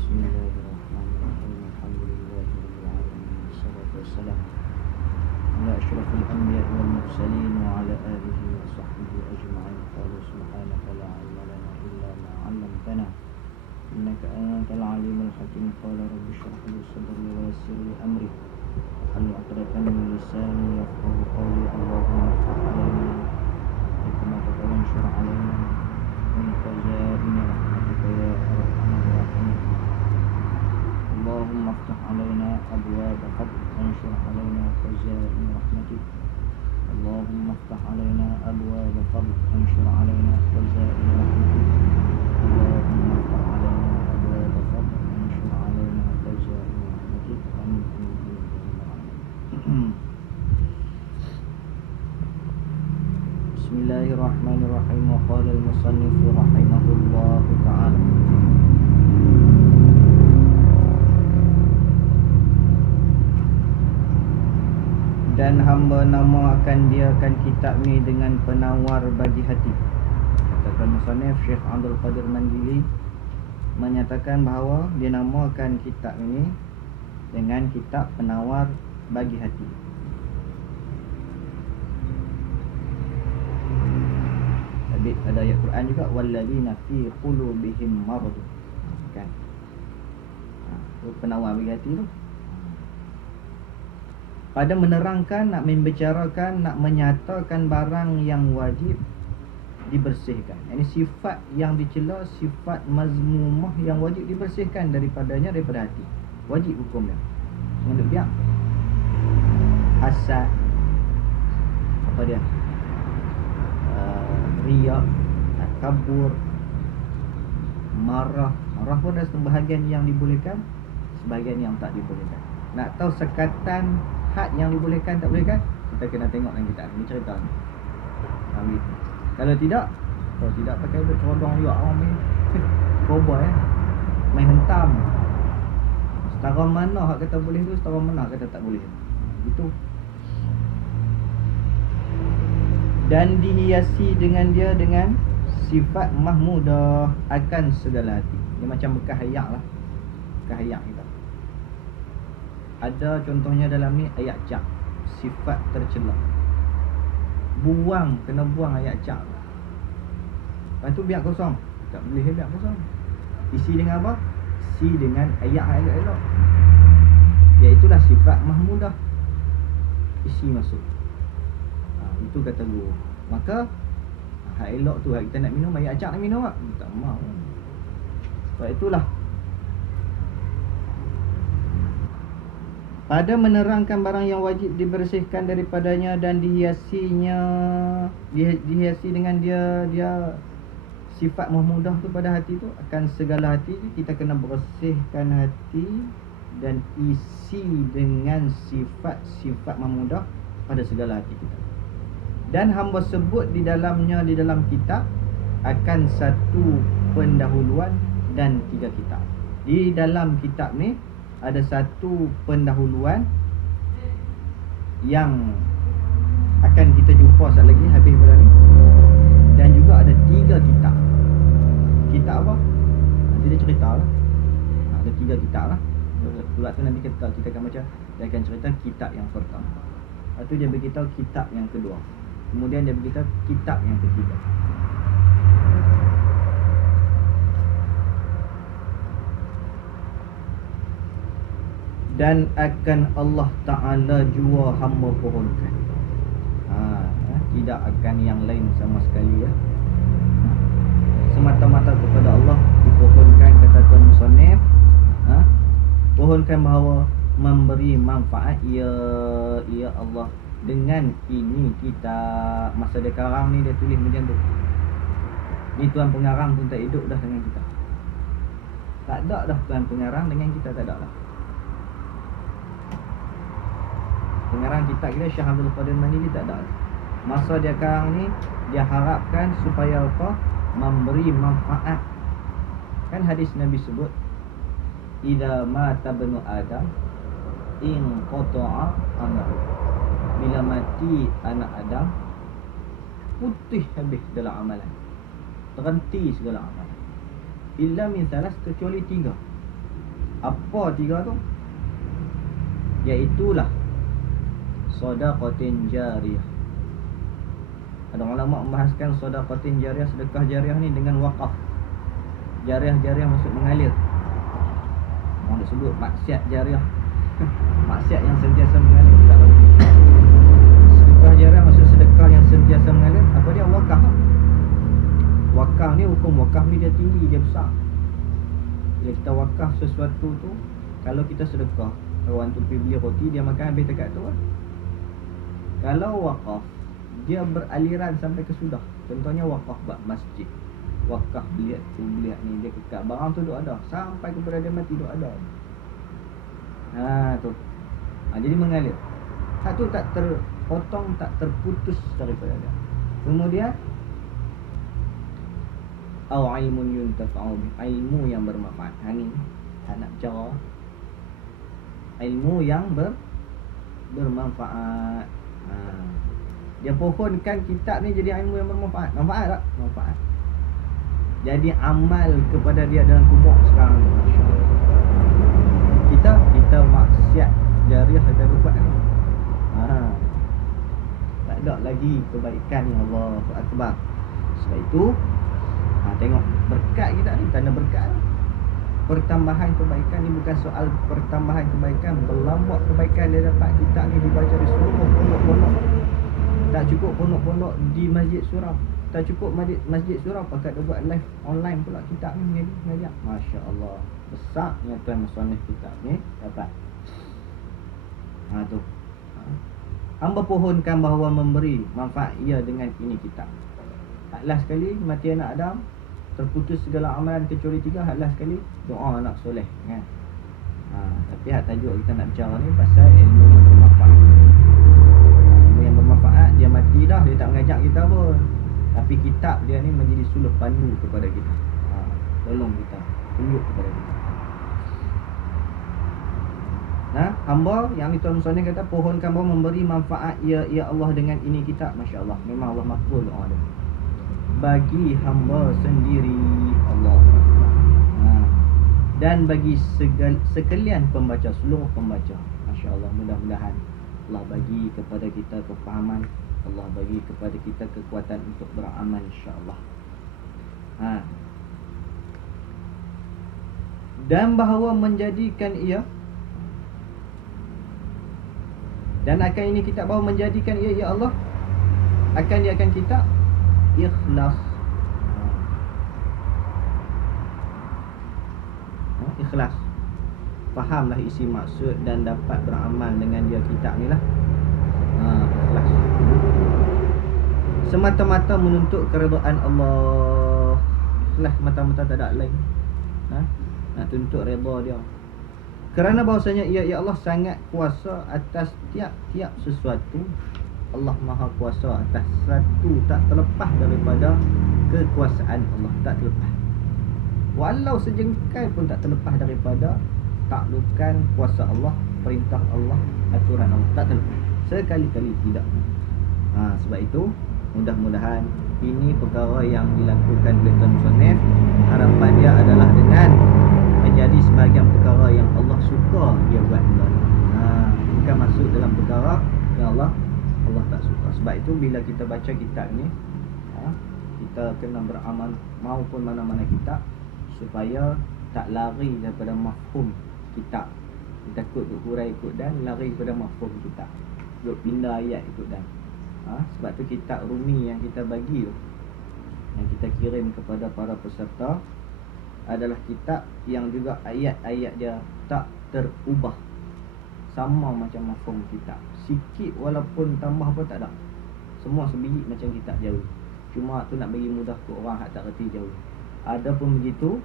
Bismillahirrahmanirrahim. Alhamdulillahirabbil alamin. Wassalatu wassalamu ala asyrafil anbiya'i wal mursalin wa ala alihi wa sahbihi ajma'in. Qala subhanaka la ilma lana illa ma 'allamtana innaka antal alimul hakim. Qala rabbi shrah li sadri wa yassir li amri wahlul 'uqdatam min lisani yafqahu qawli. Allahumma iftah 'alaina hikmataka wanshur 'alaina min khazaini rahmatika ya arhamar rahimin. Allahumma iftah 'alaina abwaaba fadlik wanshur 'alaina khazaini rahmatik. Allahumma iftah 'alaina abwaaba fadlik wanshur 'alaina khazaini rahmatik. Allahumma iftah 'alaina abwaaba fadlik wanshur 'alaina khazaini rahmatik. Amin. Bismillahirrahmanirrahim. Wa qala al-musannif rahimahullahu ta'ala, dan hamba namakan dia akan kitab ni dengan penawar bagi hati. Katakan musannif Syekh Abdul Qadir Mandili menyatakan bahawa dia namakan kitab ini dengan kitab penawar bagi hati. Habis ada ayat Quran juga, walladzina fi qulubihim marad, kan? Penawar bagi hati tu pada menerangkan, nak membicarakan, nak menyatakan barang yang wajib dibersihkan. Ini sifat yang dicela, sifat mazmumah yang wajib dibersihkan daripadanya, daripada hati. Wajib hukumnya. Semua biar hasad, apa dia, riak, takabur, marah. Marah pun ada sebahagian yang dibolehkan, sebahagian yang tak dibolehkan. Nak tahu sekatan had yang dibolehkan tak bolehkan, kita kena tengok dalam kitab ni cerita ni. Kalau tidak pakai duit cerodong juga orang main cowboy main hentam. Setara mana hak kata boleh tu, setara mana kata tak boleh. Itu. Dan dihiasi dengan dia dengan sifat mahmudah akan segala hati. Ini macam bekas ayat lah, bekas ayat kita. Ada contohnya dalam ni ayat cak, sifat tercela. Kena buang ayat cak. Lepas tu biar kosong. Tak boleh biar kosong. Isi dengan apa? Isi dengan ayat-ayat elok. Iaitulah sifat mahmudah. Isi masuk. Itu kata guru. Maka hak elok tu, hak kita nak minum, ayat cak nak minum tak? Tak mahu. Sebab itulah, pada menerangkan barang yang wajib dibersihkan daripadanya dan dihiasi dengan dia sifat mahmudah tu pada hati tu, akan segala hati kita kena bersihkan hati dan isi dengan sifat-sifat mahmudah pada segala hati kita. Dan hamba sebut di dalam kitab akan satu pendahuluan dan 3 kitab. Di dalam kitab ni ada satu pendahuluan yang akan kita jumpa sekejap lagi habis pada ni, dan juga ada 3 kitab. Kitab apa? Nanti dia cerita lah. Ada 3 kitab lah. Surat tu nanti kita akan baca. Dia akan cerita kitab yang pertama. Lepas tu dia beritahu kitab yang kedua. Kemudian dia beritahu kitab yang ketiga. Dan akan Allah Ta'ala jua hamba pohonkan. Tidak akan yang lain sama sekali ya. Semata-mata kepada Allah dipohonkan, kata Tuan Musannif. Pohonkan bahawa memberi manfaat ya Allah. Dengan ini kita, masa dia karang ni dia tulis macam tu. Ni tuan pengarang pun tak hidup dah dengan kita. Tak ada dah tuan pengarang dengan kita, tak ada dah. Pengarang kitab kita Syekh Abdul Qadir Mandili tak ada. Masa dia karang ni, dia harapkan supaya apa? Memberi manfaat. Kan hadis Nabi sebut, idza mata ibnu Adam in qata'a amalu. Bila mati anak Adam, putih habis dalam amalan, terhenti segala amalan. Illa min salas, kecuali 3. Apa 3 tu? Iaitulah sedekah jariyah. Ada ulama membahaskan sedekah jariyah, sedekah jariyah ni dengan wakaf. Jariyah maksud mengalir. Orang disebut maksiat jariyah. Maksiat yang sentiasa mengalir, tak berhenti. Sedekah jariyah maksud sedekah yang sentiasa mengalir. Apa dia? Wakaf. Wakaf ni, hukum wakaf ni dia tinggi, dia besar. Bila kita wakaf sesuatu tu, kalau kita sedekah, orang tu pergi beli roti, dia makan habis dekat tu lah. Kalau wakaf, dia beraliran sampai ke sudah. Contohnya wakaf bab masjid, wakaf beliat tu, beliat ni, dia kekal barang tu duk ada sampai kepada dia mati, duk ada. Tu. Jadi mengalir. Hak tu tak terpotong, tak terputus daripada dia. Kemudian ilmun yuntafa'u bih, ilmu yang bermanfaat. Ni tak nak bicara ilmu yang bermanfaat. Dia pohonkan kitab ni jadi ilmu yang bermanfaat. Manfaat tak? Manfaat. Jadi amal kepada dia dalam kubur sekarang ni. Kita maksiat jariyah kita buat ni. Tak ada lagi kebaikan ni. Allahu Akbar. Sebab itu tengok berkat kita ni, tanda berkat ni. Pertambahan kebaikan ni bukan soal pertambahan kebaikan, berlambak kebaikan dia dapat. Kitab ni dibaca di seluruh pondok-pondok. Tak cukup pondok-pondok di Masjid Surau, tak cukup Masjid Surau, pakat dia buat live online pula kitab ni mengajar. Masya Allah, besarnya tuan musannif kitab ni dapat. Tu hamba pohonkan bahawa memberi manfaat ia dengan ini kitab. Last sekali mati anak Adam, terputus segala amalan kecuali 3. Last sekali doa anak soleh kan. Tapi tajuk kita nak bicara ni pasal ilmu yang bermanfaat. Ilmu yang bermanfaat, dia mati dah, dia tak mengajak kita pun, tapi kitab dia ni menjadi suluh pandu kepada kita. Tolong kita, tunjuk kepada kita. Hamba yang itu musannif kata pohonkan bahawa memberi manfaat ia Allah dengan ini kitab. Masya Allah, memang Allah makbul doa dia. Bagi hamba sendiri Allah, dan bagi sekalian pembaca, seluruh pembaca. Masya Allah, mudah-mudahan Allah bagi kepada kita kefahaman, Allah bagi kepada kita kekuatan untuk beramal, insya-Allah. Dan bahawa menjadikan ia, dan akan ini kitab, bahawa menjadikan ia ya Allah akan diakan kitab ikhlas. Ikhlas, fahamlah isi maksud dan dapat beramal dengan dia kitab ni lah. Ikhlas, semata-mata menuntut keredaan Allah. Ikhlas mata-mata, tak ada lain. Nak tuntut redha dia. Kerana bahawasanya ia ya Allah sangat kuasa atas tiap-tiap sesuatu. Allah Maha Kuasa atas satu, tak terlepas daripada kekuasaan Allah, tak terlepas. Walau sejengkal pun tak terlepas daripada taklukan kuasa Allah, perintah Allah, aturan Allah, tak terlepas. Sekali-kali tidak. Sebab itu mudah-mudahan ini perkara yang dilakukan oleh Tuan Musannif, harapan dia adalah dengan menjadi sebahagian perkara yang Allah suka dia buat. Bukan masuk dalam perkara yang Allah tak suka. Sebab itu bila kita baca kitab ni, kita kena beramal maupun mana-mana kitab, supaya tak lari daripada mafhum kitab. Kita takut duk hurai ikut dan lari daripada mafhum kitab, duk pindah ayat ikut dan. Sebab tu kitab Rumi yang kita bagi tu, yang kita kirim kepada para peserta, adalah kitab yang juga ayat-ayat dia tak terubah, sama macam mafhum kitab. Sikit walaupun tambah pun tak ada, semua sebiji macam kitab Jawi. Cuma tu nak bagi mudah ke orang yang tak reti Jawi. Adapun begitu,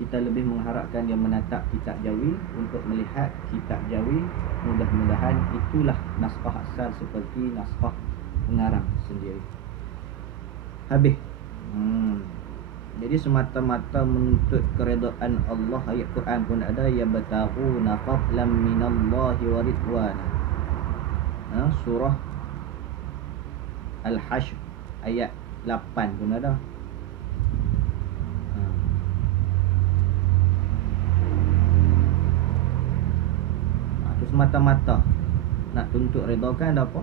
kita lebih mengharapkan dia menatap kitab Jawi untuk melihat kitab Jawi. Mudah-mudahan itulah naskah asal seperti naskah pengarang sendiri. Habis. Jadi semata-mata menuntut keredaan Allah. Ayat Quran pun ada, yabtaghuna fadlan minallahi wa ridwana. Surah Al-Hashr ayat 8 pun ada. semata-mata nak tuntut redha kan ada apa?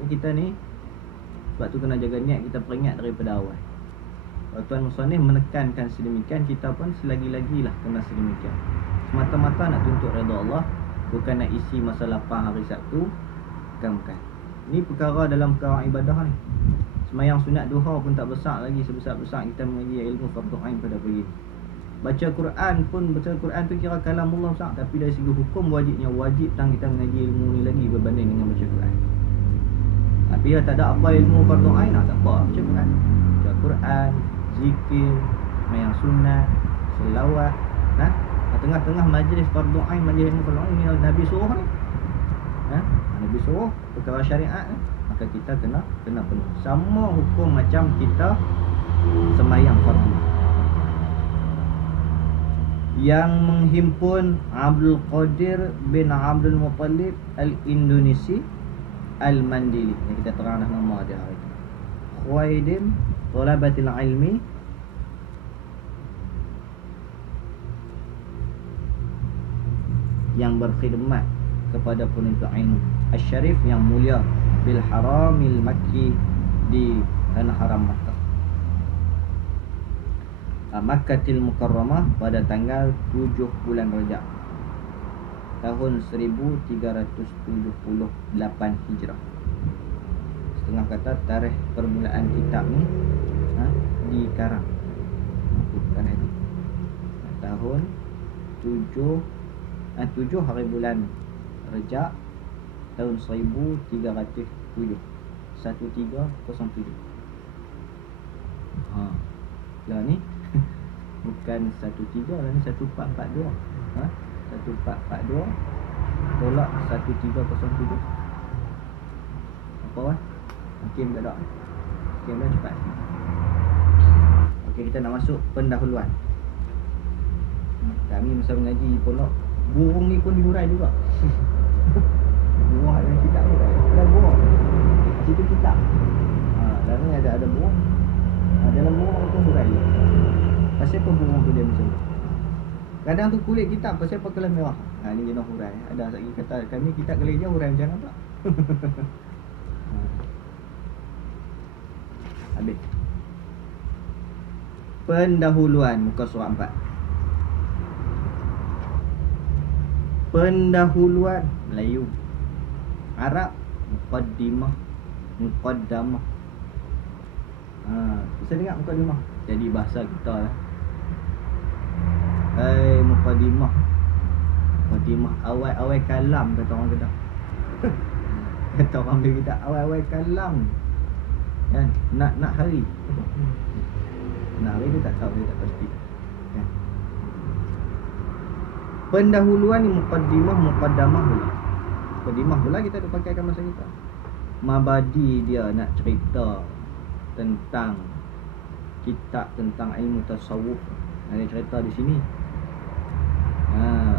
Ni kita ni sebab tu kena jaga niat kita peringat daripada awal. Tuan Musannif menekankan sedemikian, kita pun selagi-lagilah kena sedemikian. Semata-mata nak tuntut redha Allah, bukan nak isi masa lapang hari Sabtu. Bukan. Ni perkara dalam perkara ibadah ni. Semayang sunat duha pun tak besar lagi sebesar-besar kita mengaji ilmu fardhu ain pada pagi. Baca Quran tu kira kalamullah besar, tapi dari segi hukum wajib tang kita mengaji ilmu ni lagi berbanding dengan baca Quran. Tapi tak ada apa ilmu fardhu ain tak apa baca Quran. Baca Quran, zikir, semayang sunat, selawat, tengah-tengah majlis fardhu ain, majlis ilmu fardhu ain ni Nabi suruh ni. Nabi suruh perkara syariat ni, maka kita kena penuh. Sama hukum macam kita semayang fardu. Yang menghimpun Abdul Qadir bin Abdul Muttalib Al-Indonesi Al-Mandili, yang kita terang dah nama dia hari ini. Khawaidim Thalabatil Ilmi, yang berkhidmat kepada penuntut ilmu, Asy-Syarif yang mulia, bil Haramil Makki, di tanah haram Makkah, Makkatil Mukarramah, pada tanggal 7 bulan Rajab tahun 1378 Hijrah. Setengah kata tarikh permulaan kitab ni di Karang, bukan hadis. Tahun 7 hari bulan Rejab tahun 1307, 1307. Lah ni bukan 13 lah, ni 1442. 1442 tolak 1307. Apa kan? Hakim tak ada. Hakim dah cepat. Okey, kita nak masuk pendahuluan. Kami masa mengaji pondok, burung ni pun dihurai juga. Burung ada kitab ni, ada burung. Situ kitab. Dalam ni ada burung. Dalam burung tu hurai. Pasal apa burung tu dia macam tu? Kadang tu kulit kitab pasal apa kelam merah. Ni jenis hurai. Ada lagi kata kami kitab Geleja hurai macam apa? Habis. Pendahuluan muka surat 4. Pendahuluan Melayu, Arab muqaddimah, muqaddamah. Bisa dengar muqaddimah jadi bahasa kita lah. Muqaddimah, muqaddimah awal-awal kalam kata orang kita. Kata orang kita awal-awal kalam kan, nak hari. Nak hari dia tak tahu, dia tak pasti kan. Pendahuluan ni muqaddimah, muqaddamah pula. Muqaddimah pula kita ada pakaikan masa kita. Mabadi dia nak cerita tentang kitab tentang ilmu tasawuf. Dia cerita di sini.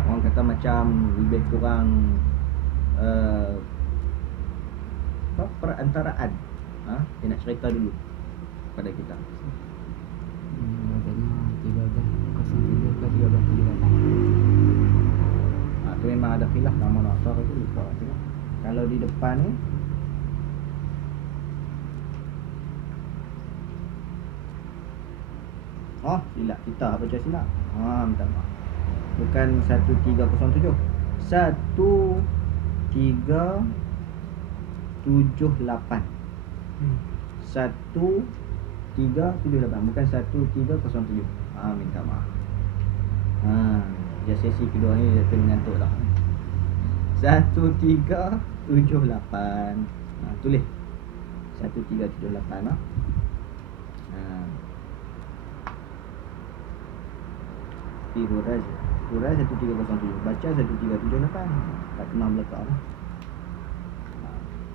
Orang kata macam lebih kurang perantaraan. Dia nak cerita dulu pada kita. Tu memang ada khilaf nama nasar tu lupa tengok. Kalau di depan ni silap kita baca silap. Minta maaf. Bukan 1307. 1378. 1378 bukan 1307. Minta maaf. Dia sesi kedua ni dia kena ngantuk dah. 1378. Tulis 1378 lah. Hurai 1307. Baca 1378. Tak kena melekat lah.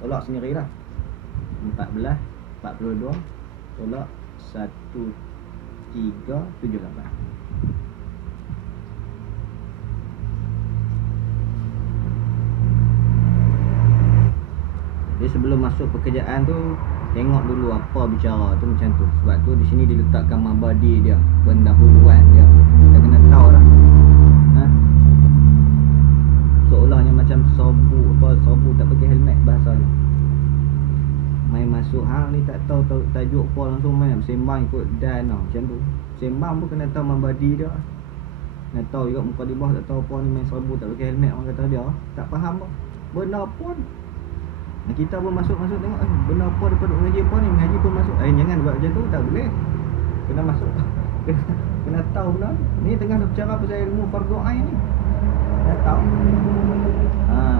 Tolak sendiri lah. 14 42 tolak 1378. Jadi sebelum masuk pekerjaan tu, tengok dulu apa bicara tu macam tu. Sebab tu di sini diletakkan mabadi dia, pendahuluan dia. Kita kena tahu lah. macam serbu tak pakai helmet bahasanya. Main masuk hang ni tak tahu tajuk apa langsung main sembang ikut dan macam tu. Sembang pun kena tahu membadi dia. Nak tahu juga mukadimah tak tahu apa ni, main serbu tak pakai helmet orang kata dia tak faham apa. Benar pun. Kita pun masuk tengok benar apa daripada mengaji apa ni, mengaji pun masuk. Jangan buat macam tu, tak boleh. Kena masuk. kena tahu benar. Ni tengah berbicara pasal ilmu fardu ain ni. Dah tahu.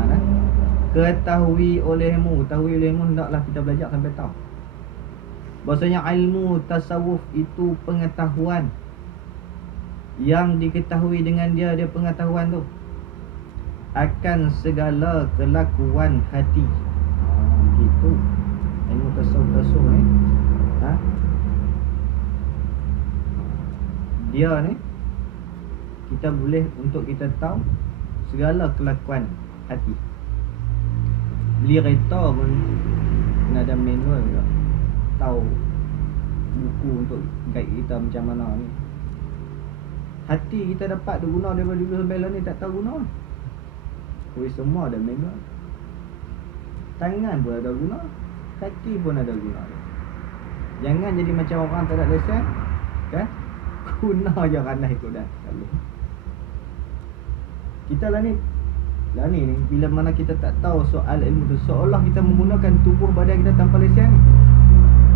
Dah. Ketahui olehmu hendaklah kita belajar sampai tahu. Bahasanya ilmu tasawuf itu pengetahuan yang diketahui dengan dia pengetahuan tu akan segala kelakuan hati. Gitu. Ilmu tasawuf ni. Dia ni kita boleh untuk kita tahu segala kelakuan hati. Beli kereta pun kena ada manual juga. Tahu buku untuk guide kita macam mana ni. Hati kita dapat guna daripada dulu sampai lah ni tak tahu guna. Semua ada manual. Tangan pun ada guna, kaki pun ada guna. Jangan jadi macam orang tak ada lesen, kan? Guna je ranah ikut dah. Kita lah ni bila mana kita tak tahu soal ilmu tu, seolah kita menggunakan tubuh badan kita tanpa lesen.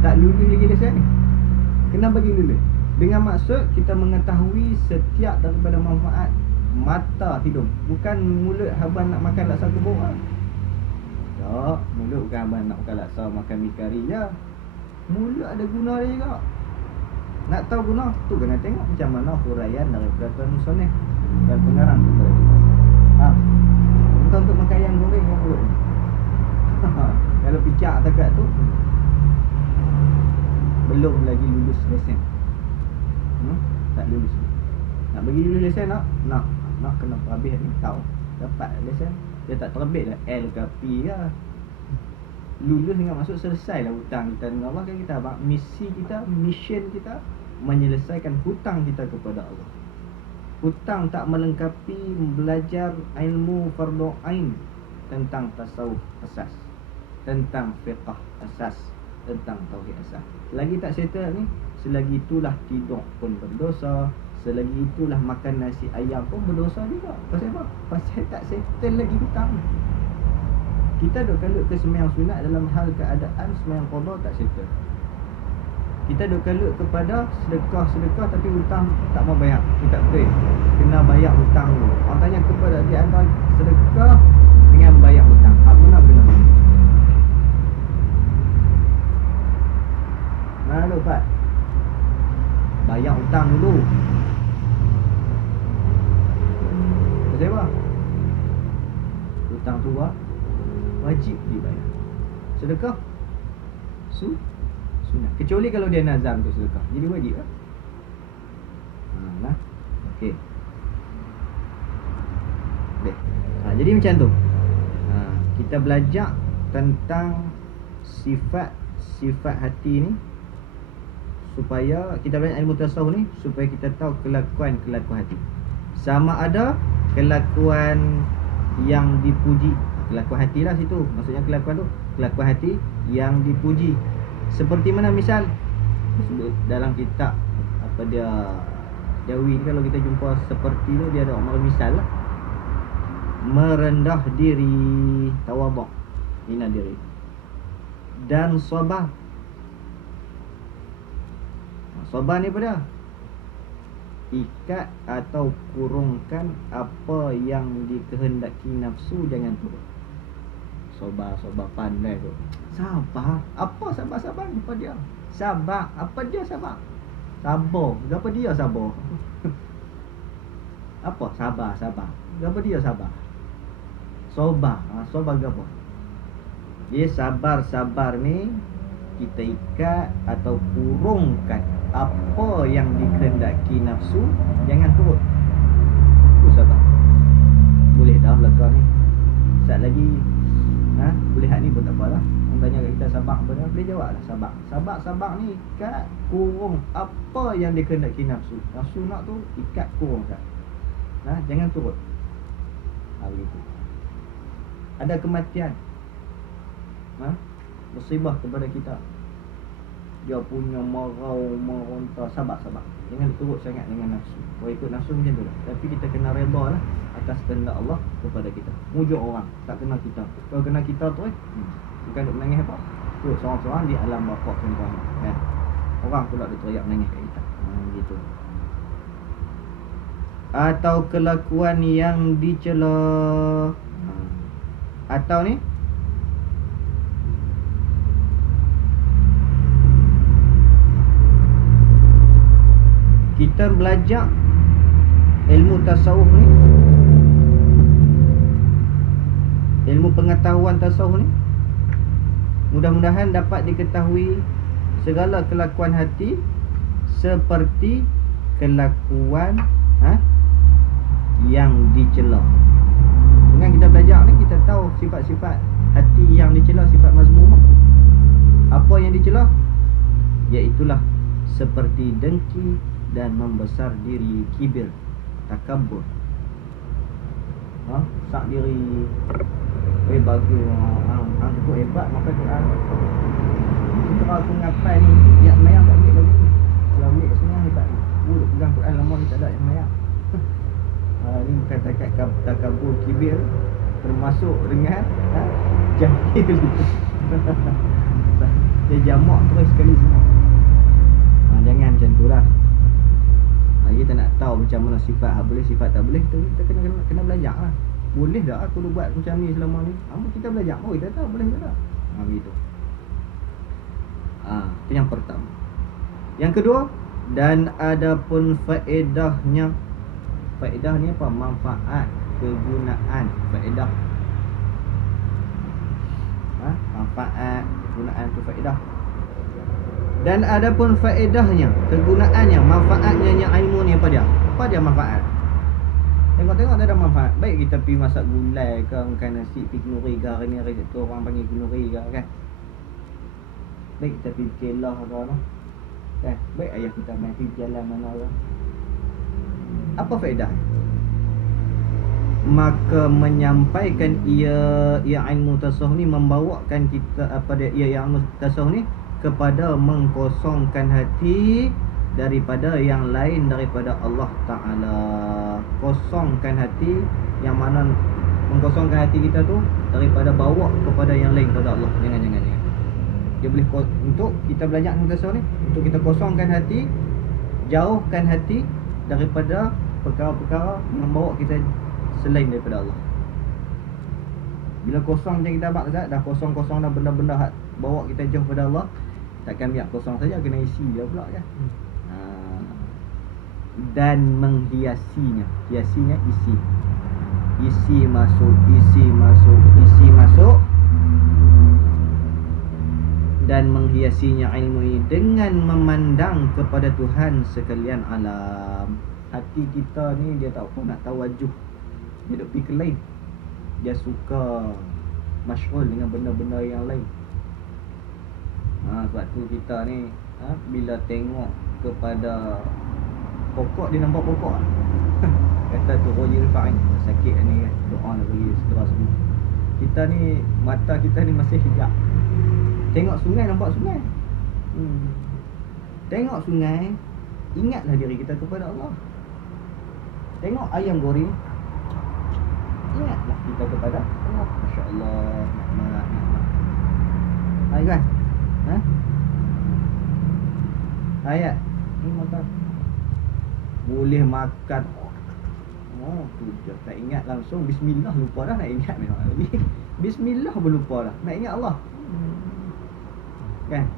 Tak lulus lagi lesen ni. Kena bagi lulus. Dengan maksud kita mengetahui setiap daripada manfaat mata hidung. Bukan mulut haban nak makan laksa kebun. Tak, mulut bukan haban nak makan laksa, makan mi kari je. Mulut ada guna dia juga. Nak tahu guna tu kena tengok macam mana huraian daripada Tuan Musoneh dan pengarang kepada kita. Bukan untuk makan ayam goreng yang mulut. Kalau picak dekat tu belum lagi lulus lesen. Tak lulus. Nak bagi lulus lesen nak kena habis ni tahu. Dapat lesen dia tak terbit dah L ke P lah. Lulus dengan maksud selesai lah hutang kita dengan Allah kan. Kita mission kita menyelesaikan hutang kita kepada Allah. Hutang tak melengkapi belajar ilmu fardu ain tentang tasawuf asas, tentang fiqh asas, tentang tauhid asas. Selagi tak settle ni, selagi itulah tidur pun berdosa, selagi itulah makan nasi ayam pun berdosa juga. Pasal apa? Pasal tak settle lagi hutang. Kita duk kalut ke sembahyang sunat dalam hal keadaan sembahyang qada tak settle. Kita duk kalut kepada sedekah tapi hutang tak mau bayar. Kita betul. Kena bayar hutang dulu. Orang tanya kepada di antara sedekah dengan bayar hutang. Mana kena? Mana lu Pak? Bayar hutang dulu. Pasal apa? Hutang tu wajib dibayar. Sedekah sunat. Kecuali kalau dia nazam tu sedekah, jadi wajib lah. Okey. Jadi macam tu. Kita belajar tentang sifat hati ni supaya kita belajar ilmu tasawuf ni supaya kita tahu kelakuan hati. Sama ada kelakuan yang dipuji, kelakuan hati lah situ. Maksudnya kelakuan hati yang dipuji. Seperti mana misal sebut dalam kitab apa dia Jawi ni, kalau kita jumpa seperti tu dia ada misal lah. Merendah diri, tawaduk, hina diri, dan sabar. Sabar ni apa dia? Ikat atau kurungkan apa yang dikehendaki nafsu, jangan turun. Sabar pandai tu. Sabar. Apa sabar apa dia? Sabar. Apa dia sabar? Sabar. Apa dia sabar? Apa sabar? Apa dia sabar? Sabar. Sabar apa? Dia sabar ni kita ikat atau kurungkan apa yang dikehendaki nafsu, jangan turun. Itu sabar. Boleh dah belakang ni. Sat lagi boleh hak ni pun tak apalah. Orang tanya kat kita sabar apa dia, boleh jawab lah sabar. Sabar ni ikat kurung apa yang dikehendaki nafsu. Nafsu nak tu ikat kurung kat. Jangan turun. Begitu. ada kematian, musibah kepada kita, dia punya marau, meronta, sabar. Jangan turut sangat dengan nafsu. Kalau ikut nafsu macam tu lah. Tapi kita kena redha lah atas kehendak Allah kepada kita. Mujuk orang, tak kena kita. Kalau kena kita tu bukan duk menangis apa, turut seorang-seorang di alam bapa tuan-tuan, kan. Orang pula dia teriak menangis kat kita. Gitu. Atau kelakuan yang dicela. Atau ni kita belajar ilmu tasawuf ni, ilmu pengetahuan tasawuf ni, mudah-mudahan dapat diketahui segala kelakuan hati seperti kelakuan yang dicela. Dengan kita belajar ni, kita tahu sifat-sifat hati yang dicela, sifat mazmumah. Apa yang dicela? Iaitulah seperti dengki dan membesar diri, kibir, takabur. Sak diri, bagus, aku hebat, maka Quran. Kalau aku ngapai ni, yang mayang tak ambil lagi. Kalau ambil semua hebat. Pegang Quran lama ni tak ada yang mayang. Ni bukan takabur, kibir, termasuk dengan jahil. Dia jamak terus sekali semua. Jangan macam tu lah. Kita nak tahu macam mana sifat boleh, sifat tak boleh, kita kena belajar lah. Boleh tak aku buat macam ni selama ni? Kita belajar, kita tahu boleh ke tak? Begitu. Itu yang pertama. Yang kedua, dan adapun faedahnya. Faedah ni apa? Manfaat, kegunaan, faedah. Manfaat, kegunaan tu faedah. Dan adapun faedahnya, kegunaannya, manfaatnya yang ilmu ni apa dia? Apa dia manfaat? Tengok-tengok tak ada manfaat. Baik kita pergi masak gulai ke, makan nasi, pergi kenuri ke, hari ni hari tu orang panggil kenuri ke, kan? Baik kita pergi kelah ke, no? Kan? Baik ayah kita main pergi jalan mana ke. Apa faedah? Maka menyampaikan ia ilmu tasawuf ni membawakan kita ia ilmu tasawuf ni kepada mengkosongkan hati daripada yang lain daripada Allah Ta'ala. Kosongkan hati, yang mana mengkosongkan hati kita tu daripada bawa kepada yang lain pada Allah. Jangan. Dia boleh untuk kita belajar ilmu tasawuf ni, untuk kita kosongkan hati, jauhkan hati daripada perkara-perkara yang bawa kita selain daripada Allah. Bila kosong macam kita abang dah kosong-kosong dah benda-benda hak bawa kita jauh pada Allah, takkan biar kosong saja, kena isi dia pula kan. Dan menghiasinya. Hiasinya isi. Isi masuk. Dan menghiasinya ilmu ini dengan memandang kepada Tuhan sekalian alam. Hati kita ni dia tak apa nak tawajuh. Dia duk pergi ke lain. Dia suka masyghul dengan benda-benda yang lain. Sebab tu kita ni bila tengok kepada pokok, dia nampak pokok kata tu Roger Fa'in sakit ni kan, doa nak bagi segera sembuh. Kita ni, mata kita ni masih hijab. Tengok sungai, nampak sungai. Tengok sungai, ingatlah diri kita kepada Allah. Tengok ayam goreng, ingatlah kita kepada Allah. Masya Allah, nikmat. Hai kan? Ayat ni makan, boleh makan. Tu je, tak ingat langsung. Bismillah lupa dah, nak ingat memang lagi. Bismillah pun lupa dah, nak ingat Allah. Kan?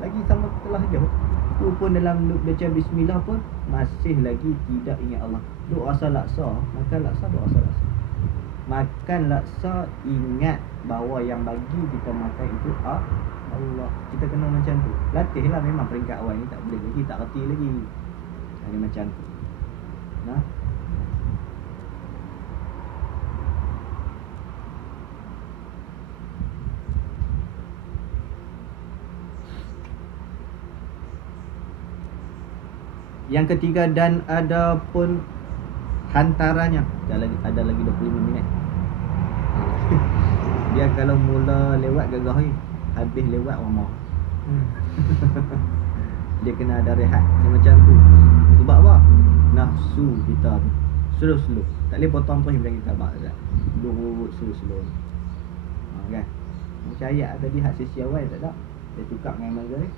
Lagi sama telah jauh. Tu pun dalam baca bismillah pun masih lagi tidak ingat Allah. Doa rasa laksa, makan laksa, doa rasa laksa. Makan laksa, ingat bahawa yang bagi kita makan itu Allah. Kita kena macam tu. Latihlah, memang peringkat awal ni tak boleh lagi, tak reti lagi. Hanya macam tu. Yang ketiga, dan ada pun hantarannya. Ada lagi 25 minit. Dia kalau mula lewat gagah ni, habis lewat ramah. Dia kena ada rehat. Dia macam tu. Sebab apa? Nafsu kita tu slow. Tak boleh potong terus macam kita abang tak. Lurut slow. Kan? Macam ayat tadi hak sesi awal tak ada. Dia tukar dengan Mazari.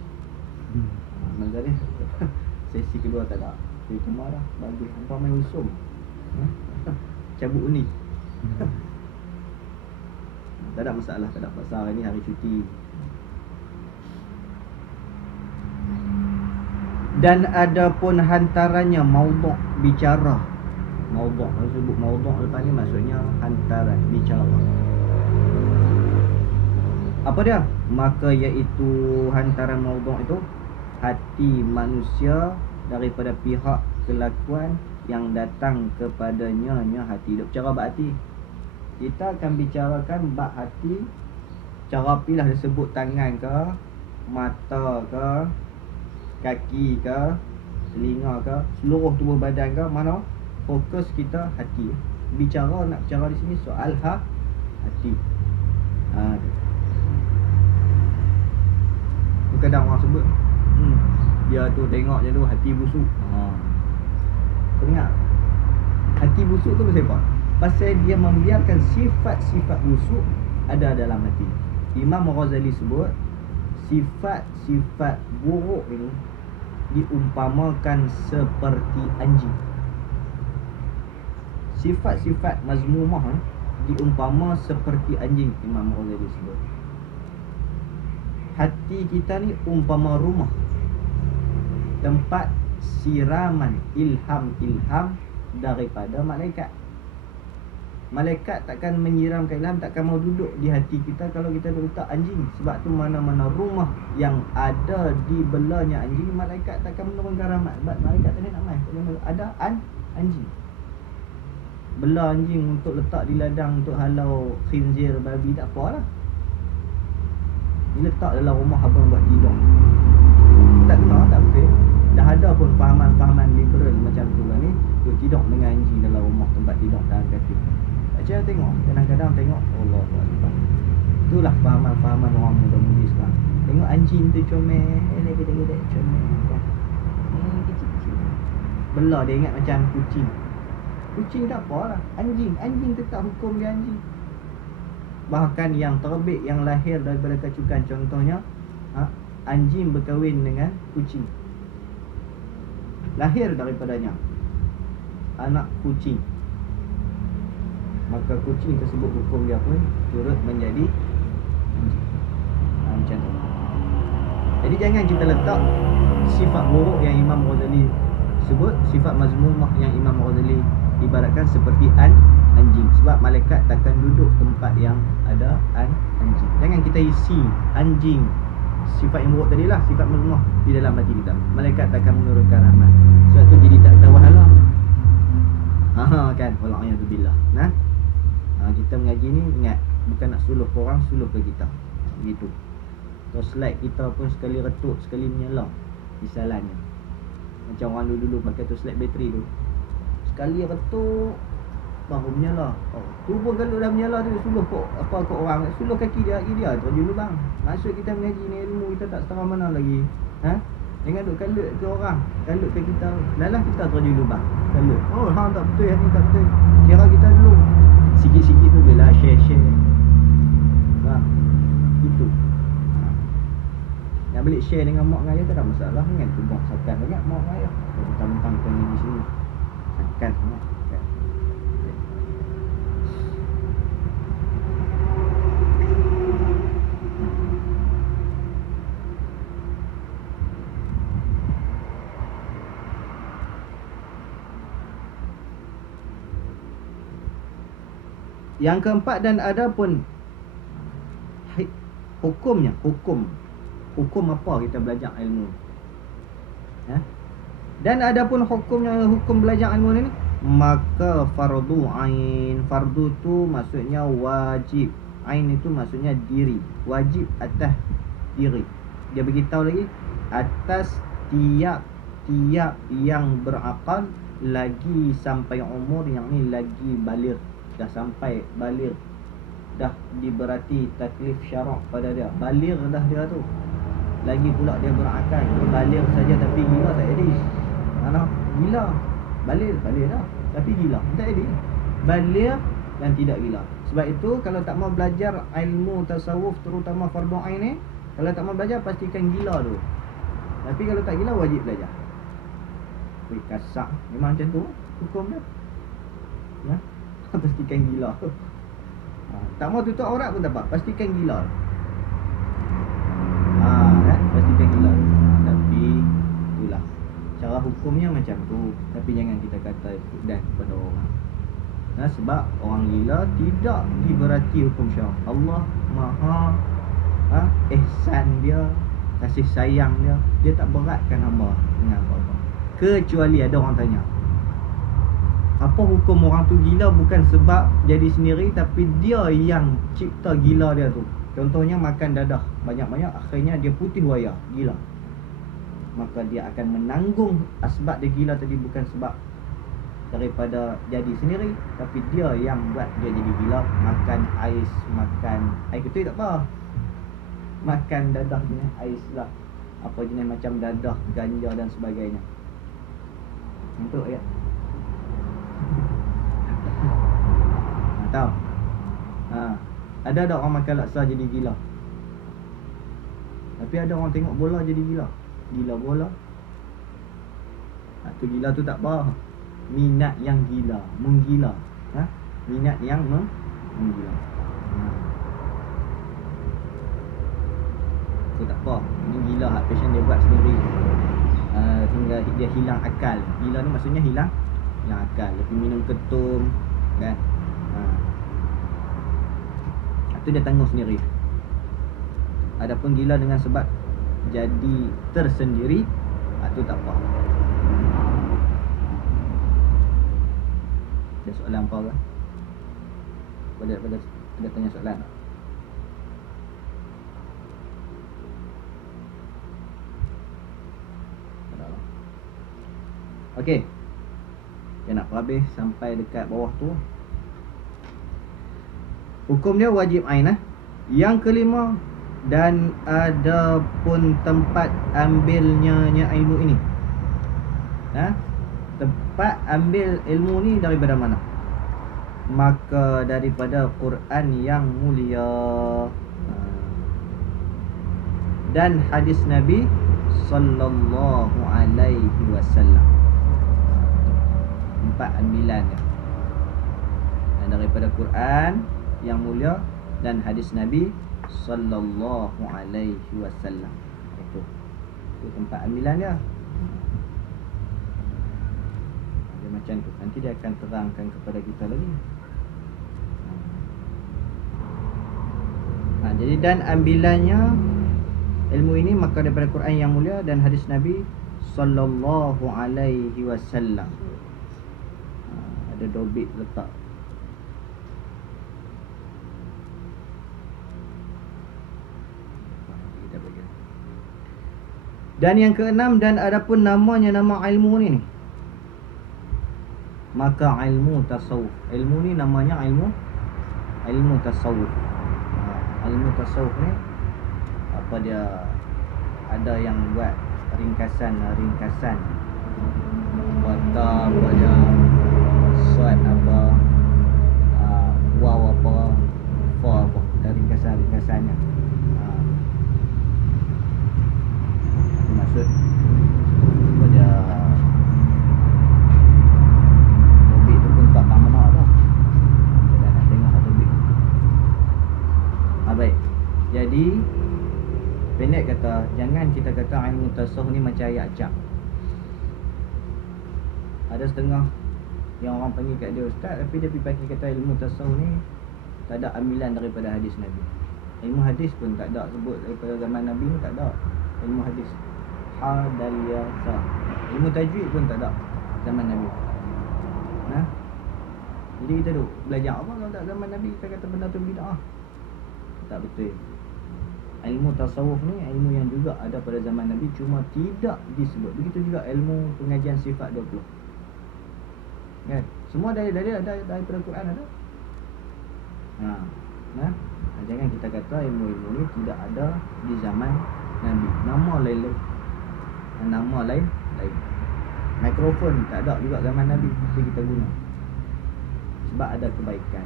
Mazari sesi kedua tak ada. Dia kemar dah. Bagus. Hampa main usum. Cabut unik. Tak ada masalah. Tak ada pasal hari ni hari cuti. Dan ada pun hantarannya maudhu' bicara. Maudhu', kalau sebut maudhu' lepas ni maksudnya hantaran bicara. Apa dia? Maka iaitu hantaran maudhu' itu hati manusia daripada pihak kelakuan yang datang kepadanya hati. Duk bicara bab hati. Kita akan bicarakan bab hati. Cara pilah disebut tangan ke, mata ke, kaki ke, telinga ke, seluruh tubuh badan ke, mana fokus kita hati. Nak bicara di sini soal hati. Kadang orang sebut dia tu tengok je tu hati busuk. Tengok hati busuk tu pasal apa? Pasal dia membiarkan sifat-sifat busuk ada dalam hati. Imam Ghazali sebut sifat-sifat buruk ini diumpamakan seperti anjing. Sifat-sifat mazmumah diumpama seperti anjing. Imam Ghazali sebut hati kita ni umpama rumah, tempat siraman ilham daripada malaikat. Malaikat takkan menyiramkan ilham, takkan mau duduk di hati kita kalau kita letak anjing. Sebab tu mana-mana rumah yang ada di belanya anjing, malaikat takkan menurunkan rahmat. Sebab malaikat tadi nak main, ada anjing. Bela anjing untuk letak di ladang untuk halau khinzir, babi, tak apalah. Ni letak dalam rumah abang buat tidur. Tak kena, tak betul. Dah ada pun fahaman-fahaman liberal macam tu lah ni. Duk tidur dengan anjing dalam rumah, tempat tidur dalam katil. Macam tengok, kadang-kadang tengok Allah SWT. Itulah fahaman-fahaman orang muda-mudi sekarang. Tengok anjing tu comel, gede-gede comel kan. Kecil-kecil. Bela dia ingat macam kucing. Kucing tak apa lah. Anjing tetap hukum dia anjing. Bahkan yang terbit, yang lahir daripada kacukan, contohnya anjing berkahwin dengan kucing, lahir daripadanya anak kucing, maka kucing tersebut hukum dia pun turut menjadi anjing. Macam tu. Jadi jangan kita letak sifat buruk yang Imam Ghazali sebut, sifat mazmumah yang Imam Ghazali ibaratkan seperti anjing. Sebab malaikat takkan duduk tempat yang ada anjing. Jangan kita isi anjing, sifat yang buruk tadilah, sifat mazmumah di dalam hati kita. Malaikat takkan menurunkan rahmat. Sebab tu jadi tak tahu halal. Kan, wala'iyadzubillah. Kita mengaji ni ingat, bukan nak suluh orang, suluh ke kita. Begitu. Torchlight kita pun sekali retuk, sekali menyala misalnya. Macam orang dulu pakai torchlight bateri tu, sekali retuk baru menyala. Tu pun kalau dah menyala tu suluh kok orang, suluh kaki dia terjun lubang. Maksud kita mengaji ni ilmu kita tak setara mana lagi. Jangan duk kalut ke orang, kalut ke kita. Dalam kita terjun lubang. Kalut. Tak betul, ni tak betul. Kira kita dulu sikit-sikit tu bila share. Itu. Yang balik share dengan mak ngaya tak ada masalah kan. Tunggu sakan banyak mak ngaya. Mentang-mentang kau ni di sini. Sakan sangat. Yang keempat, dan ada pun hukumnya. Hukum apa kita belajar ilmu. Dan ada pun hukumnya, hukum belajar ilmu ni, maka fardu ain. Fardu tu maksudnya wajib. Ain itu maksudnya diri. Wajib atas diri. Dia beritahu lagi, atas tiap yang berakal lagi sampai umur yang ni, lagi baligh, dah sampai baligh, dah diberati taklif syarak pada dia, baligh dah dia tu, lagi pula dia berakal, baligh saja tapi gila tak jadi. Mana gila, baligh dah tapi gila tak jadi, baligh dan tidak gila. Sebab itu kalau tak mau belajar ilmu tasawuf, terutama fardu ain ni, kalau tak mau belajar pastikan gila dulu. Tapi kalau tak gila wajib belajar. Wih, kasar memang macam tu hukum dia ya. Pastikan gila. Tak mau tutup aurat pun tak apa, pastikan gila. Pastikan gila. Tapi itulah cara hukumnya macam tu. Tapi jangan kita kata dan kepada orang. Sebab orang gila tidak diberati hukum syarak. Allah Maha ihsan dia, kasih sayang dia, dia tak beratkan hamba dengan apa-apa. Kecuali ada orang tanya, apa hukum orang tu gila bukan sebab jadi sendiri, tapi dia yang cipta gila dia tu. Contohnya makan dadah banyak-banyak, akhirnya dia putih wayah, gila. Maka dia akan menanggung asbab dia gila tadi, bukan sebab daripada jadi sendiri, tapi dia yang buat dia jadi gila. Makan ais, makan air ketul tak apa, makan dadah jenis ais lah, apa jenis macam dadah, ganja dan sebagainya. Untuk ya tahu. Ada orang makan laksa jadi gila. Tapi ada orang tengok bola jadi gila. Gila bola. Tu gila tu tak apa. Minat yang gila, menggila. Minat yang menggila. Tu tak apa. Ini gila hak passion dia buat sendiri. Hingga dia hilang akal. Gila ni maksudnya hilang akal. Lepas minum ketum kan. Itu dia tanggung sendiri. Adapun gila dengan sebab jadi tersendiri, itu tak apa. Ada soalan apa ke? Ada tanya soalan tak? Okey. Dia nak habis sampai dekat bawah tu. Hukum dia wajib ain. Yang kelima, dan ada pun tempat ambilnya ilmu ini. Tempat ambil ilmu ni daripada mana? Maka daripada Quran yang mulia dan hadis Nabi sallallahu alaihi wasallam. Tempat ambilan dia. Dan daripada Quran yang mulia dan hadis Nabi sallallahu alaihi wasallam. Itu tempat ambilan dia. Dia macam tu. Nanti dia akan terangkan kepada kita lagi. Jadi dan ambilannya ilmu ini maka daripada Quran yang mulia dan hadis Nabi sallallahu alaihi wasallam. Ada dobit letak. Dan yang keenam, dan adapun namanya nama ilmu ni, maka ilmu tasawuf. Ilmu ni namanya ilmu tasawuf. Ilmu tasawuf ni apa dia, ada yang buat ringkasan kata apa dia, suat apa, waw apa, fa apa, dari ringkasannya. Maksud pada topik tu pun tak mana dah. Kita nak tengok topik. Baik. Jadi pendek kata, jangan kita kata ilmu tasawuf ni macam ayat jam. Ada setengah yang orang panggil kat dia ustaz, tapi dia pergi panggil kata ilmu tasawuf ni tak ada ambilan daripada hadis Nabi. Ilmu hadis pun tak ada sebut daripada zaman Nabi ni, tak ada ilmu hadis. Hadaliyasa. Ilmu tajwid pun tak ada zaman Nabi. Jadi kita duk belajar apa kalau tak zaman Nabi kita kata benda tu bid'ah. Tak betul. Ilmu tasawuf ni ilmu yang juga ada pada zaman Nabi, cuma tidak disebut. Begitu juga ilmu pengajian sifat 20. Kan? Semua dalil ada daripada Quran ada. Jangan kita kata ilmu-ilmu ni tidak ada di zaman Nabi. Nama lain-lain. Nama lain-lain. Mikrofon tak ada juga zaman Nabi, tapi kita guna sebab ada kebaikan.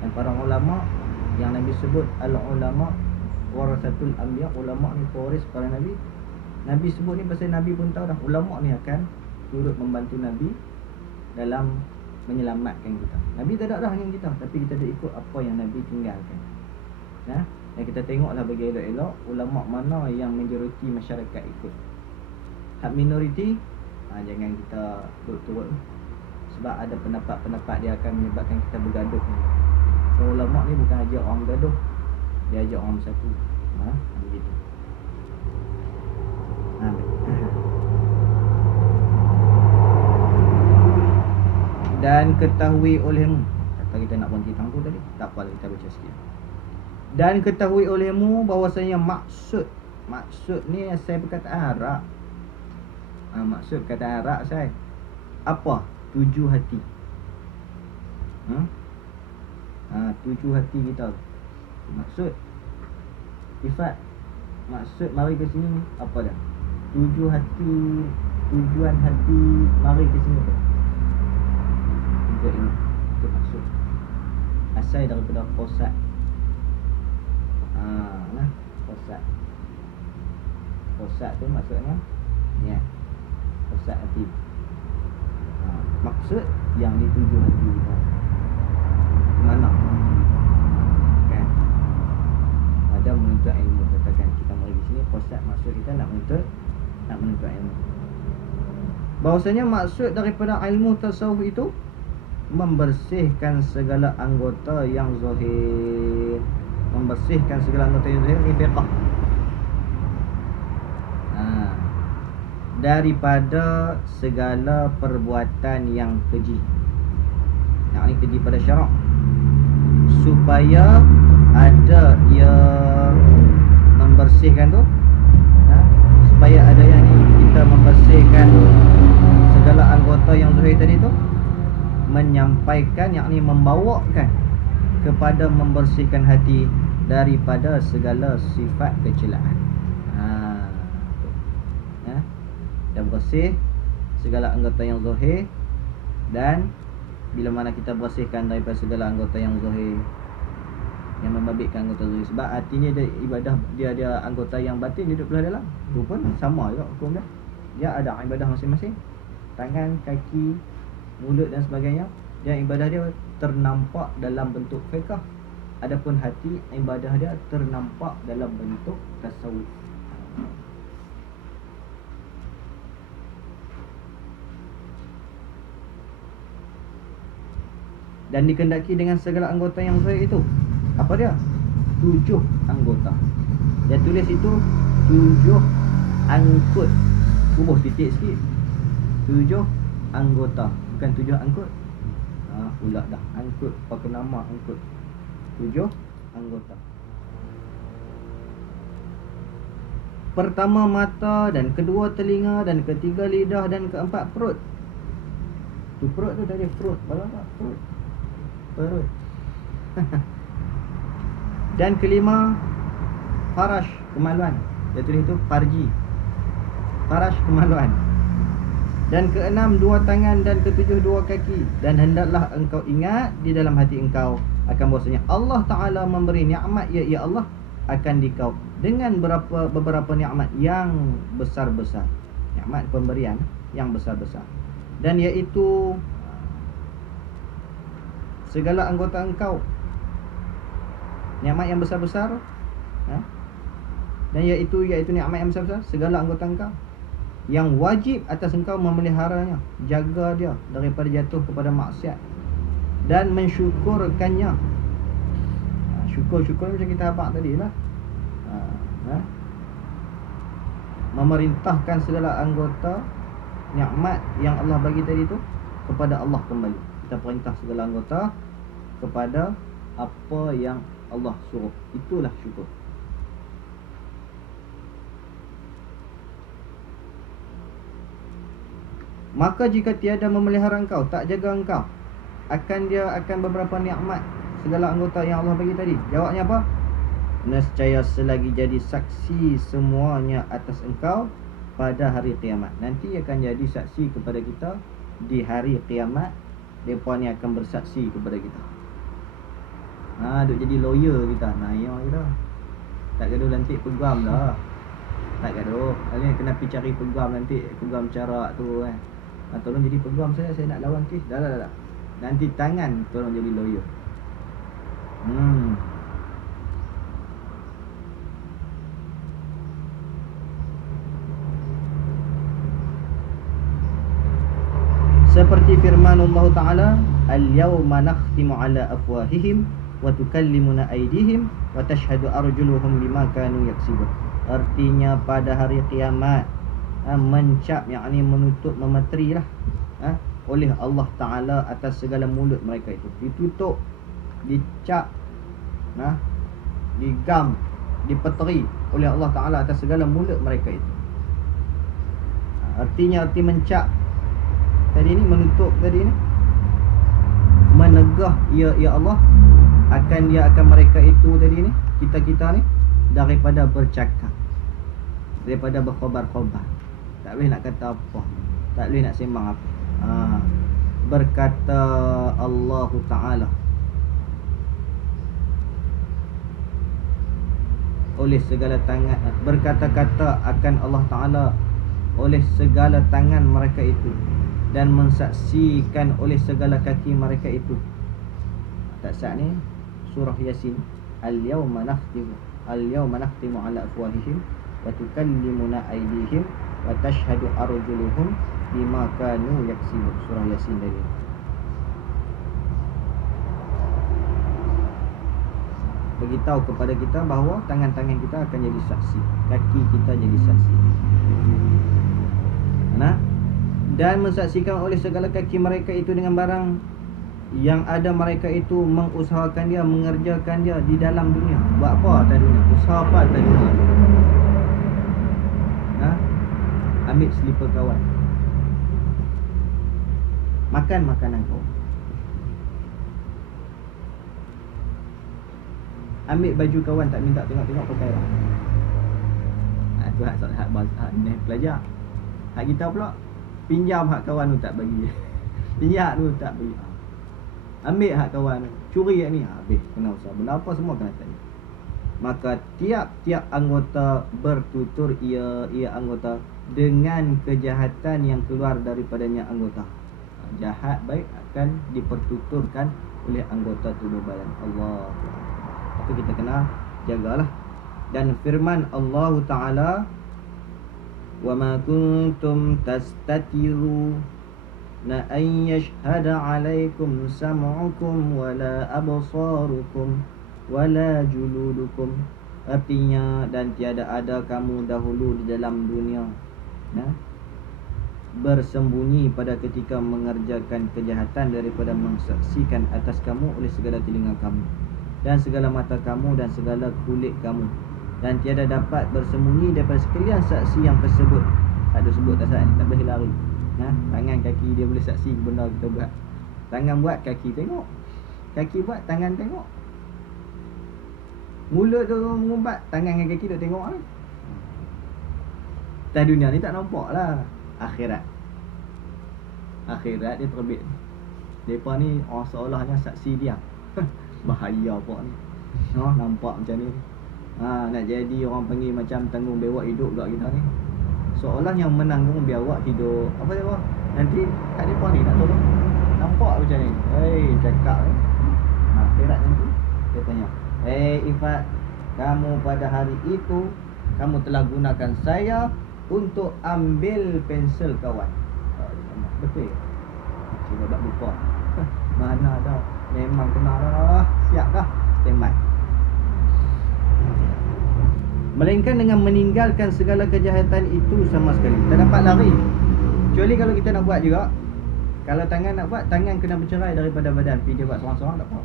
Dan para ulama yang Nabi sebut al-ulama warasatul anbiya, ulama ni pewaris para Nabi. Nabi sebut ni pasal Nabi pun tahu dah ulama ni akan turut membantu Nabi dalam menyelamatkan kita. Nabi tak ada dah dengan kita, tapi kita dah ikut apa yang Nabi tinggalkan. Dan kita tengoklah bagi elok-elok ulama mana yang majoriti masyarakat ikut. Hak minoriti, jangan kita turut-turut, sebab ada pendapat-pendapat dia akan menyebabkan kita bergaduh. Ulama ni bukan ajak orang bergaduh, dia ajak orang bersatu. Begitu. Dan ketahui olehmu, kata kita nak berhenti tangguh tadi, tak apa, kita baca sikit. Dan ketahui olehmu bahawasanya maksud ni saya perkataan Arab. Maksud perkataan Arab saya apa? 7 hati. 7 hati kita. Maksud sifat maksud mari ke sini apa dah? 7 hati, tujuan hati mari ke sini apa? Itu maksud. Asal daripada qasad. Qasad. Qasad tu maksudnya qasad hati. Maksud yang dituju hati kita. Mana? Kan? Ada menuntut ilmu, katakan kita mari di sini, qasad maksud kita nak menuntut ilmu. Bahawasanya maksud daripada ilmu tasawuf itu membersihkan segala anggota yang zahir. Membersihkan segala anggota yang zahir ni fiqh. Daripada segala perbuatan yang keji. Yang ni keji pada syarak. Supaya ada yang membersihkan tu. Supaya ada yang ni kita membersihkan segala anggota yang zahir tadi tu, menyampaikan, yakni membawakan kepada membersihkan hati daripada segala sifat kecelaan. Dan bersih segala anggota yang zahir. Dan bila mana kita bersihkan daripada segala anggota yang zahir, yang membabitkan anggota zahir, sebab artinya dia ibadah, dia ada anggota yang batin duduk belah dalam, tu pun sama juga hukum dia. Dia ada ibadah masing-masing. Tangan, kaki, mulut dan sebagainya, dia ibadah dia ternampak dalam bentuk fiqh. Adapun hati, ibadah dia ternampak dalam bentuk tasawuf. Dan dikendaki dengan segala anggota yang zahir itu. Apa dia? 7 anggota. Dia tulis itu 7 angkut. Bubuh titik sikit. 7 anggota, bukan 7 angkut. Pula dah angkut, pakai nama angkut. 7 anggota. Pertama mata, dan kedua telinga, dan ketiga lidah, dan keempat perut. Tu perut tu tadi perut, balas tak? Perut. Dan kelima farash, kemaluan. Dia tulis itu farji. Farash, kemaluan. Dan keenam 2 tangan, dan ketujuh 2 kaki. Dan hendaklah engkau ingat di dalam hati engkau akan bahwasanya Allah Ta'ala memberi nikmat, ya Allah, akan dikau dengan beberapa nikmat yang besar-besar. Nikmat pemberian yang besar-besar. Dan iaitu segala anggota engkau, nikmat yang besar-besar. Dan iaitu nikmat yang besar-besar, segala anggota engkau yang wajib atas engkau memeliharanya, jaga dia daripada jatuh kepada maksiat, dan mensyukurkannya. Syukur macam kita habaq tadi lah. Memerintahkan segala anggota nikmat yang Allah bagi tadi tu kepada Allah kembali. Kita perintah segala anggota kepada apa yang Allah suruh. Itulah syukur. Maka jika tiada memelihara engkau, tak jaga engkau, dia akan beberapa nikmat segala anggota yang Allah bagi tadi? Jawabnya apa? Nescaya selagi jadi saksi semuanya atas engkau pada hari kiamat. Nanti akan jadi saksi kepada kita di hari kiamat. Mereka ni akan bersaksi kepada kita. Duk jadi lawyer kita. Naya kita. Tak gaduh nanti peguam dah. Tak gaduh. Kalian kena pergi cari peguam nanti. Peguam cara tu kan. Tolong jadi peguam saya nak lawan kes. Dah. Nanti tangan tolong jadi lawyer. Seperti firman Allah Ta'ala, al-yawma nakhtimu ala afwahihim wa tukallimuna aydihim wa tashhadu arjuluhum bima kanu yaksibun. Artinya pada hari kiamat mencap, yakni menutup, memeteri lah oleh Allah Ta'ala atas segala mulut mereka itu. Ditutup, dicap, digam, dipeteri oleh Allah Ta'ala atas segala mulut mereka itu. Artinya arti mencap tadi ni, menutup tadi ni, menegah ya Allah akan mereka itu tadi ni, kita ni, daripada bercakap, daripada berkhabar-khabar. Tak boleh nak kata apa, tak boleh nak sembang apa. Berkata Allah Ta'ala oleh segala tangan, berkata-kata akan Allah Ta'ala oleh segala tangan mereka itu, dan mensaksikan oleh segala kaki mereka itu. Tak sah ni surah Yasin. Al-yawma nakhtimu ala afwahihim wa tukallimuna aydihim wa tashhadu arjuluhum bima kanu yaksibun. Surah Yasin tadi. Beritahu kepada kita bahawa tangan-tangan kita akan jadi saksi, kaki kita jadi saksi. Dan mensaksikan oleh segala kaki mereka itu dengan barang yang ada mereka itu mengusahakan dia, mengerjakan dia di dalam dunia. Buat apa atas dunia? Usaha apa atas dunia? Ambil selipar kawan, makan makanan kau, ambil baju kawan, tak minta tengok-tengok pakai lah. Tu hak ni pelajar. Hak kita pula pinjam hak kawan tu tak bagi. Pinjam tu tak bagi. Ambil hak kawan tu, curi hak ni, habis kena usaha. Benda apa semua kena tanya. Maka tiap-tiap anggota bertutur ia anggota dengan kejahatan yang keluar daripadanya anggota. Jahat baik akan dipertuturkan oleh anggota tubuh badan Allah. Itu kita kena jagalah. Dan firman Allah Ta'ala, وَمَا كُنْتُمْ تَسْتَتِرُونَ أَنْ يَشْهَدَ عَلَيْكُمْ سَمْعُكُمْ وَلَا أَبْصَارُكُمْ وَلَا جُلُودُكُمْ. Artinya, dan tiada ada kamu dahulu di dalam dunia bersembunyi pada ketika mengerjakan kejahatan daripada mensaksikan atas kamu oleh segala telinga kamu dan segala mata kamu dan segala kulit kamu, dan tiada dapat bersembunyi daripada sekalian saksi yang tersebut. Tak ada sebut tak tak boleh lari. Tangan kaki dia boleh saksi benda kita buat. Tangan buat, kaki tengok. Kaki buat, tangan tengok. Mulut tu mengumpat, tangan dengan kaki tu tengok ni. Atas dunia ni tak nampak lah. Akhirat dia terbit. Mereka ni orang seolahnya saksi dia. Bahaya apa ni. Nampak macam ni. Nak jadi orang panggil macam tanggung bewak hidup kat kita ni. Seolah yang menanggung biawak hidup. Apa dia buat? Nanti kat mereka ni nak tolong. Nampak macam ni. Cakap ni. Akhirat nanti dia tanya, Ifat, kamu pada hari itu kamu telah gunakan saya untuk ambil pensel kawan. Betul. Cuma tak lupa. Mana dah. Memang kena dah. Siap dah. Standby. Melainkan dengan meninggalkan segala kejahatan itu sama sekali. Tak dapat lari. Kecuali kalau kita nak buat juga. Kalau tangan nak buat, tangan kena bercerai daripada badan. Pergi dia buat seorang-seorang tak apa.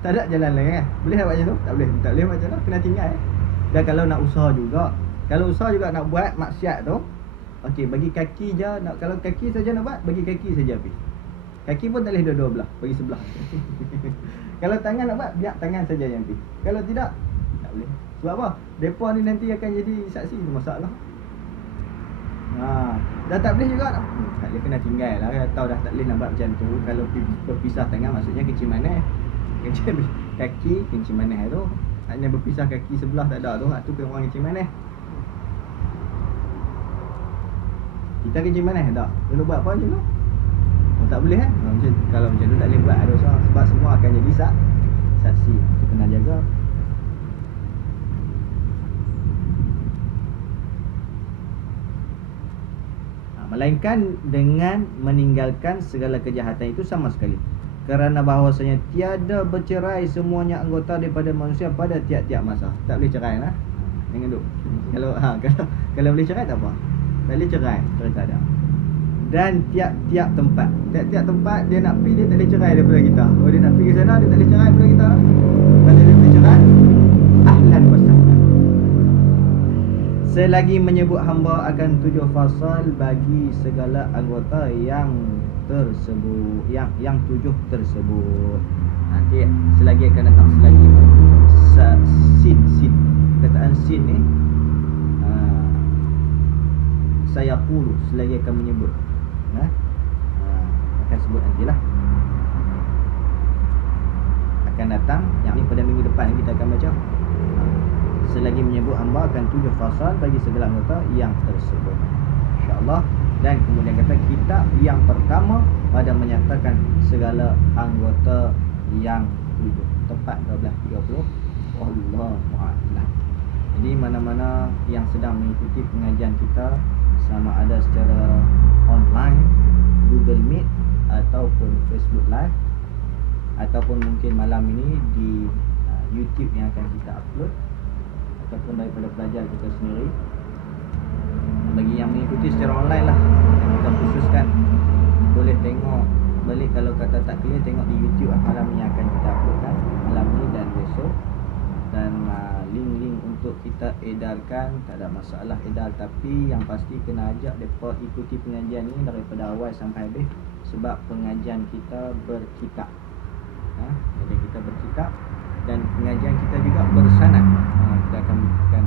Tak ada jalan lain kan. Boleh nak buat macam tu? Tak boleh. Tak boleh macam tu. Kena tinggal. Dan kalau nak usaha juga. Kalau usaha juga nak buat maksiat tu, okey, bagi kaki je nak, kalau kaki saja nak buat, bagi kaki saja pergi. Kaki pun tak boleh dua-dua belah, bagi sebelah. Kalau tangan nak buat, biar tangan saja yang pergi. Kalau tidak, tak boleh. Sebab apa? Depa ni nanti akan jadi saksi, itu masalah. Dah tak boleh juga. Tak boleh, kena tinggal lah. Tahu dah tak boleh nak buat macam tu. Kalau berpisah tangan, maksudnya kencing manis. Kaki, kencing manis tu. Hanya berpisah kaki sebelah tak ada tu. Tu kan orang kencing manis. Kita kencing manis tak? Kena buat apa macam tu? Tak boleh kan? Kalau macam tu tak boleh buat dosa. Sebab semua akan jadi saksi. Kita kena jaga. Melainkan dengan meninggalkan segala kejahatan itu sama sekali. Kerana bahawasanya tiada bercerai semuanya anggota daripada manusia pada tiap-tiap masa. Tak boleh cerai lah. Jangan duk. Kalau boleh cerai tak apa. Tak boleh cerai, tak ada. Dan tiap-tiap tempat dia nak pergi, dia tak boleh cerai daripada kita. Kalau dia nak pergi ke sana, dia tak boleh cerai daripada kita. Kalau dia boleh cerai, ahlan wa sahlan. Selagi menyebut hamba akan 7 fasal bagi segala anggota yang tersebut, yang 7 tersebut. Nanti selagi akan datang, selagi sin kataan sin ni saya qulu, selagi akan menyebut, akan sebut nantilah, akan datang, yang ni pada minggu depan kita akan baca. Selagi menyebut hamba akan 7 fasal bagi segala anggota yang tersebut, insya-Allah. Dan kemudian kata kitab yang pertama pada menyatakan segala anggota yang 7, tepat 12.30. Allahu a'lam. Jadi mana-mana yang sedang mengikuti pengajian kita, sama ada secara online, Google Meet ataupun Facebook Live, ataupun mungkin malam ini di YouTube yang akan kita upload, ataupun daripada pelajar kita sendiri. Bagi yang mengikuti secara online lah, yang kita khususkan, boleh tengok balik. Kalau kata tak clear, tengok di YouTube malam ni akan kita uploadkan, malam ni dan besok. Dan link-link untuk kita edarkan, tak ada masalah edar. Tapi yang pasti kena ajak mereka ikuti pengajian ni daripada awal sampai habis. Sebab pengajian kita berkitab, jadi kita berkitab. Dan pengajian kita juga bersanad. Kita akan buktikan.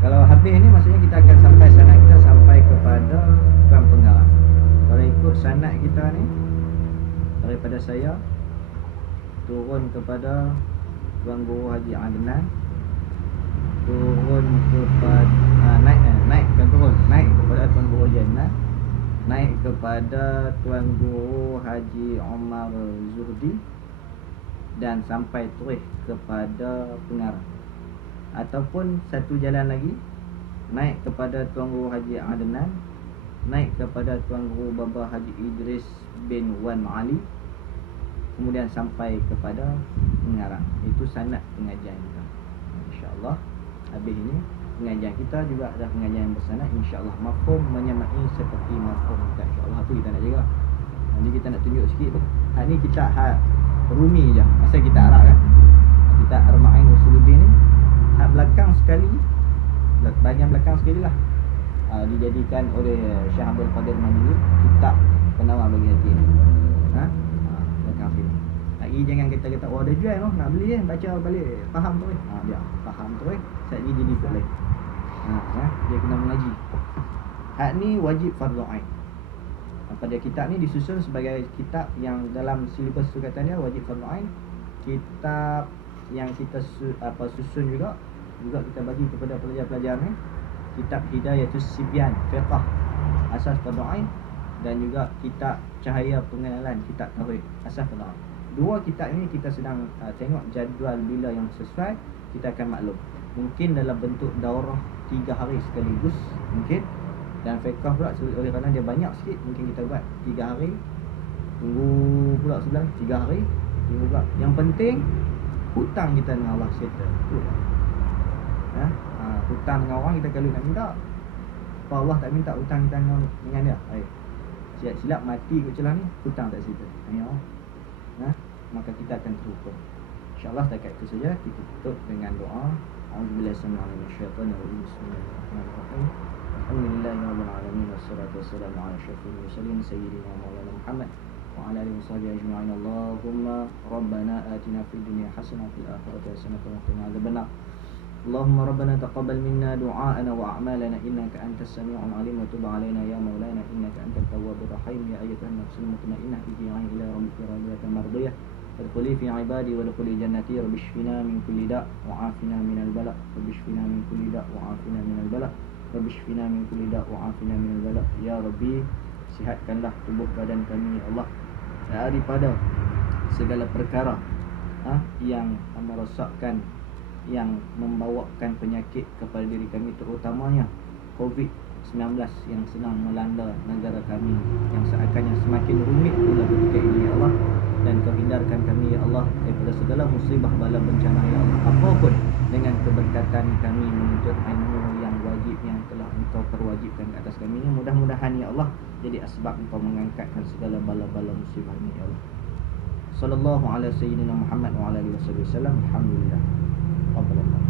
Kalau habis ni maksudnya kita akan sampai sanad, kita sampai kepada tuan pengarang. Kalau ikut sanad kita ni, daripada saya turun kepada Tuan Guru Haji Adnan, turun kepada naik kepada Tuan Guru Haji Adnan, naik kepada Tuan Guru Haji Omar Zuhdi, dan sampai terus kepada pengarang. Ataupun satu jalan lagi, naik kepada Tuan Guru Haji Adnan, naik kepada Tuan Guru Baba Haji Idris bin Wan Ali, kemudian sampai kepada pengarang. Itu sanad pengajian kita, insya-Allah. Habis ini pengajian kita juga ada pengajian bersanad, insya-Allah. Mafhum menyamai seperti mafhum kita, insya-Allah. Tu kita nak jaga. Nanti kita nak tunjuk sikit tu. Ni kita Rumi je, masa kita Arab kan. Kita Arba'in Usuluddin ni belakang sekali, bahagian belakang sekali lah, dijadikan oleh Syekh Abdul Qadir Mandiri kitab penawar bagi hati ni. Belakang sini. Lagi jangan kata oh ada jual nak beli baca balik, faham tu dia faham tu saya jadi boleh. Dia kena mengaji. Hak ni wajib fardu ain. Pada kitab ni disusun sebagai kitab yang dalam silibus sukatan dia wajib fardu ain. Kitab yang kita susun juga kita bagi kepada pelajar-pelajar ni, kitab Hidayatus Sibyan Fiqh asas fardu ain, dan juga kitab Cahaya Pengenalan kitab Tauhid asas fardu ain. Dua kitab ini kita sedang tengok jadual bila yang sesuai, kita akan maklum. Mungkin dalam bentuk daurah 3 hari sekaligus mungkin. Dan fiqh pula oleh kerana dia banyak sikit, mungkin kita buat 3 hari, tunggu pula sebulan, 3 hari, tunggu pula. Yang penting hutang kita dengan Allah settle. Hutang dengan orang kita kalau nak minta, apa Allah tak minta hutang kita dengan dia. Silap mati kot celah ni, hutang tak settle. Maka kita akan terhukum. InsyaAllah setakat itu saja. Kita tutup dengan doa. A'udzubillahi minasyaitonir rajim. Bismillahirrahmanirrahim. Alhamdulillahirabbil alamin wassalatu wassalamu ala asyrafil mursalin sayyidina Maulana Muhammad وعلى آله وصحبه أجمعين. اللهم ربنا آتنا في الدنيا حسنة وفي الآخرة حسنة وقنا عذاب النار. اللهم ربنا تقبل منا دعاءنا وأعمالنا إنك أنت السميع العليم وتب علينا يا مولانا إنك أنت التواب الرحيم. يا أيتها النفس المطمئنة ارجعي إلى ربك راضية مرضية ادخلي في عبادي وادخلي جنتي. رب اشفنا من كل داء وعافنا من البلاء. رب اشفنا من كل داء وعافنا من البلاء. رب اشفنا من كل داء وعافنا من البلاء. Ya Rabbi, sihatkanlah tubuh badan kami ya Allah daripada segala perkara yang merosakkan, yang membawakan penyakit kepada diri kami, terutamanya COVID-19 yang sedang melanda negara kami, yang seakannya semakin rumit pula ketika ini ya Allah. Dan Kau hindarkan kami ya Allah daripada segala musibah bala bencana ya Allah. Apapun dengan keberkatan kami menuntut ilmu yang wajib yang telah Engkau perwajibkan ke atas kami ini, mudah-mudahan ya Allah jadi asbab Engkau mengangkatkan segala bala-bala musibah ini ya Allah. Sallallahu ala sayyidina Muhammad wa ala alihi wasallam. Alhamdulillah. Rabbil alamin.